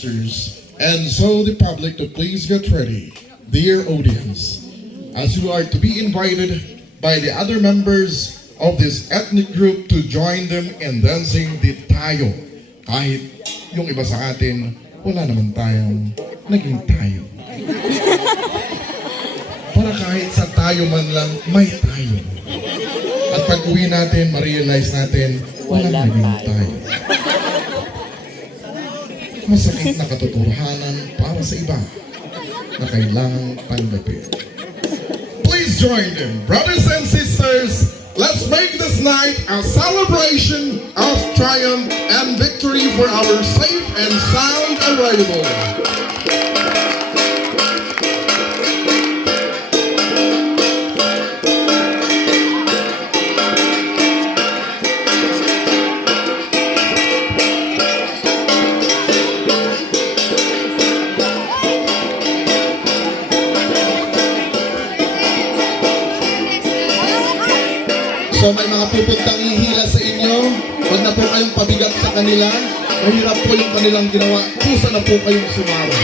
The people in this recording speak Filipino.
And so the public to please get ready. Dear audience, as you are to be invited by the other members of this ethnic group to join them in dancing the tayo. Kahit yung iba sa atin, wala naman tayong naging tayo. Para kahit sa tayo man lang, may tayo. At pag uwi natin, ma-realize natin, walang naging tayo. Masakit na katotohanan para sa iba na kailangang tanggapin. Please join them, brothers and sisters. Let's make this night a celebration of triumph and victory for our safe and sound arrival. So may mga pupuntang ihila sa inyo, huwag na po kayong pabigat sa kanila, mahirap po yung kanilang ginawa, kusa na po kayong sumara.